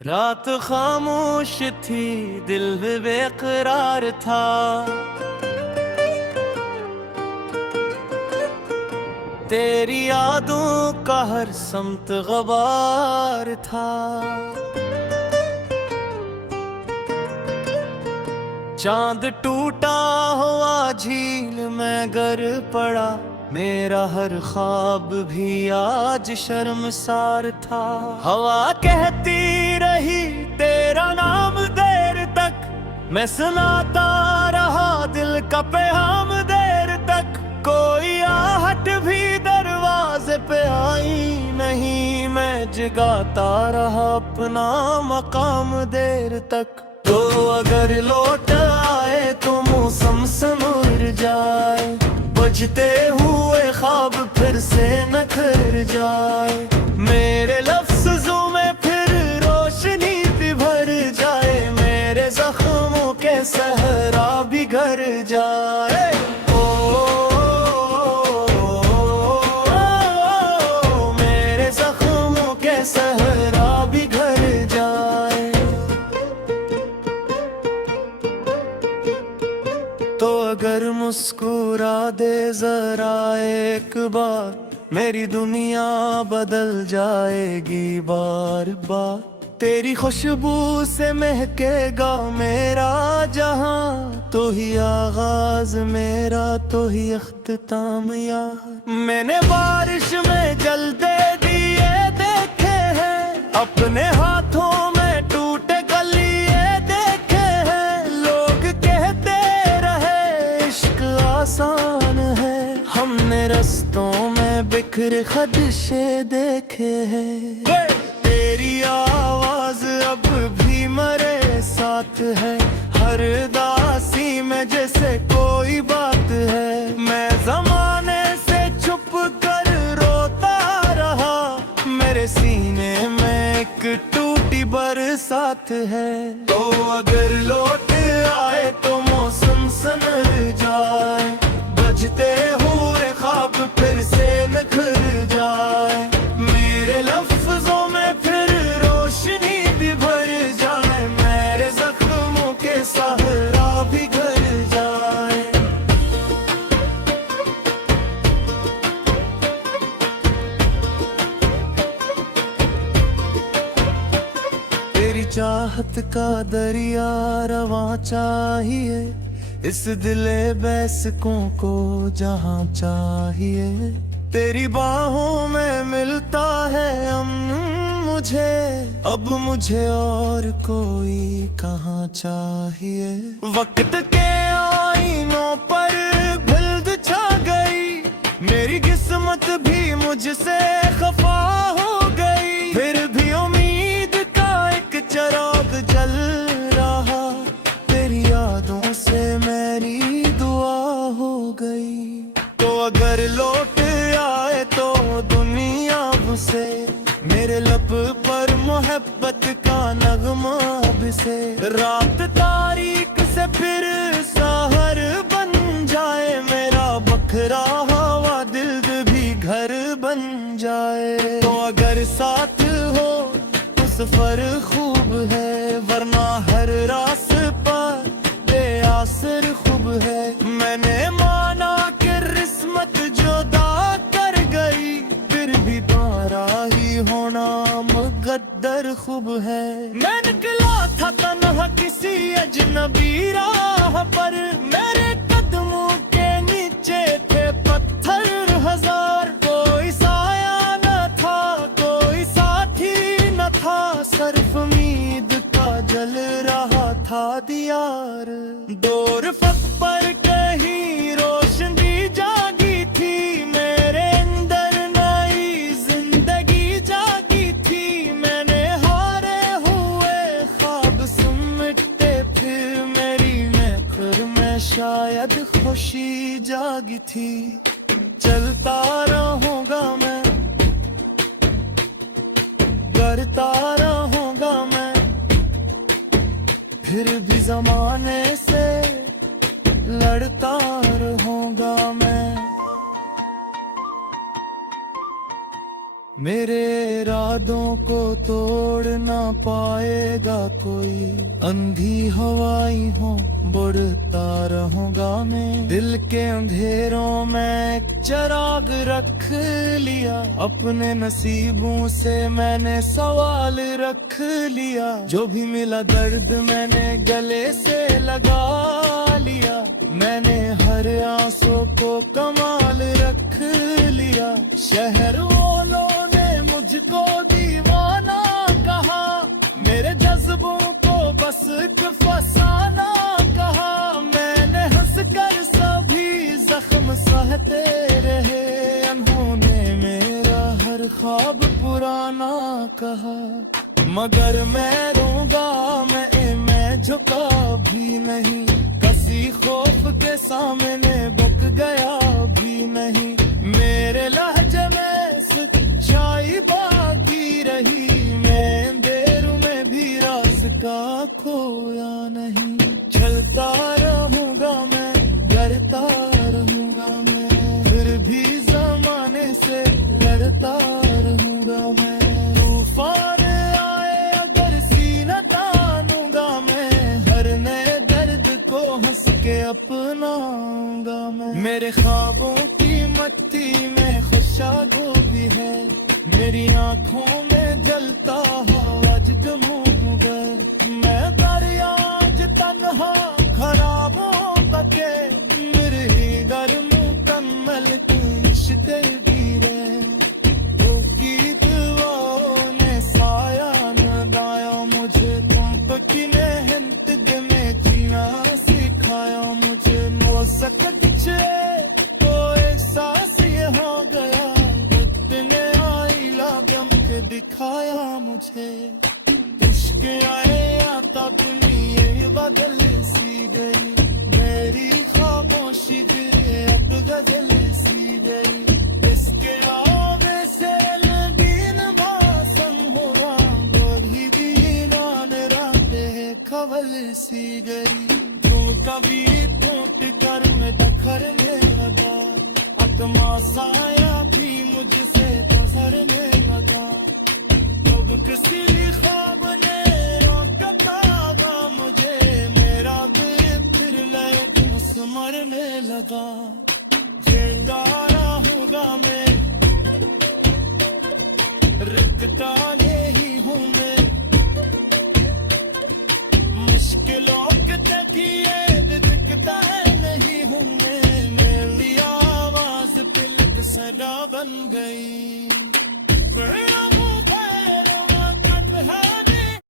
रात खामोश थी, दिल भी बेकरार था। तेरी यादों का हर समत गबार था। चांद टूटा हुआ झील में गर पड़ा, मेरा हर ख्वाब भी आज शर्मसार था। हवा कहती रही तेरा नाम देर तक, मैं सुनाता रहा दिल का पैगाम देर तक। कोई आहट भी दरवाजे पे आई नहीं, मैं जगाता रहा अपना मकाम देर तक। तो अगर लौट आए तो मौसम संवर जाए, बजते हुए ख्वाब फिर से नखर जाए। मेरे लफ्ज़ों में फिर रोशनी भी भर जाए, मेरे जख्मों के सहरा भी घर जाए। मेरे जख्मों के सहरा भी घर जाए। तो अगर मुस्कुरा दे जरा एक बार, मेरी दुनिया बदल जाएगी बार बार। तेरी खुशबू से महकेगा मेरा जहां, तो ही आगाज मेरा तो ही अख्ताम यार। मैंने बारिश में जलते दिए देखे हैं, अपने हाथों में टूटे गलिए देखे हैं। लोग कहते रहे इश्क आसान है, हमने रस्तों में बिखरे खदशे देखे हैं। तेरी आवाज अब भी मरे साथ है, हर दासी में जैसे कोई बात है। मैं जमाने से छुप कर रोता रहा, मेरे सीने में एक टूटी बरसात है। तो अगर लौट आए तो मौसम संवर जाए, बजते हुए ख्वाब फिर से निखर जाए। मेरे लफ्ज़ों में फिर रोशनी भी भर जाए, मेरे जख्मों के सहरा भी घर जाए। तेरी चाहत का दरिया रवां चाहिए, इस दिले बैसकों को जहां चाहिए। तेरी बाहों में मिलता है अमन मुझे, अब मुझे और कोई कहाँ चाहिए। वक्त के आईनों पर गिल्द छा गई, मेरी किस्मत भी मुझसे खफा हो गई। फिर भी उम्मीद का एक चिराग जल रहा, तेरी यादों से मेरी दुआ हो गई। तो अगर लौट आए तो दुनिया से, मेरे लब पर मोहब्बत का नगमा अब से। रात तारीक से फिर सहर बन जाए, मेरा बखरा हवा दिल भी घर बन जाए। तो अगर साथ हो तो सफर खूब है, वरना हर रास्ता बेआसर खूब है। मैंने माना कि किस्मत जुदा कर गई, फिर भी तुम्हारा ही होना मुकद्दर खूब है। मैं निकला था तन्हा किसी अजनबी राह पर, मेरे कदमों के नीचे थे पत्थर हजार। कोई साया न था, कोई साथी न था, सिर्फ उम्मीद का जल रहा था दियार। दूर पर कहीं रोशनी जागी थी, मेरे अंदर नई जिंदगी जागी थी। मैंने हारे हुए ख्वाब सिमटे फिर, मेरी महफिल में शायद खुशी जागी थी। चलता रहूंगा मैं, करता रहूंगा मैं, फिर भी जमाने से लड़ता रहूंगा मैं। मेरे इरादों को तोड़ ना पाएगा कोई, अंधी हवाई हो बुड़ता रहूंगा मैं। दिल के अंधेरों में एक चिराग रख लिया, अपने नसीबों से मैंने सवाल रख लिया। जो भी मिला दर्द मैंने गले से लगा लिया, मैंने हर आंसू को कमाल रख लिया। शहर वालों ने मुझको दीवाना कहा, मेरे जज्बों को बस एक फसाना कहा। मैंने हंस कर सभी जख्म सहते रहे, उन्होंने मेरा हर ख्वाब पुराना कहा। मगर मैं रोऊंगा मैं झुका भी नहीं, किसी खौफ के सामने बुक गया भी नहीं। मेरे लहजे में सच्चाई बाकी रही, मैं अंधेरों में भी रास्ता खोया नहीं। चलता रहूंगा मैं, डरता रहूंगा मैं, फिर भी जमाने से लड़ता रहूंगा मैं। तूफान आए अगर सीना तानूंगा मैं, हर नए दर्द को हंस के अपनाऊंगा मैं। मेरे ख्वाबों की मट्टी में खुशबू भी है, मेरी आंखों में जलता हवा गुम गए। मैं दरियाज तन्हा खराबों तके, मेरे ही घर मुकम्मल रिश्ते गिरे। की दुआओं ने साया न लाया मुझे, तुम तो की मेहनत में जीना सिखाया मुझे। वो सकत तो एहसास ये हो गया, इतने आई लागम के दिखाया मुझे। इश्क आए आता दुनिया बदल सी गई, मेरी खामोशी अब गजल सी गई। इसके आगे से रंगीन भाषण होगा, गोली दीवान रातें खवल सी गई। तू कभी टूट कर मैं बिखरने लगा, आत्मा साया भी मुझसे गुजरने लगा। अब किसी ख्वाब ने रोकता था मुझे, मेरा दिल फिर लय मरने लगा। जिंदा रहूंगा मैं, रिकता नहीं हूँ मैं, मुश्किलों के तकिए दिखता है नहीं हूँ मैं। मेरी आवाज दिल सदा बन गई।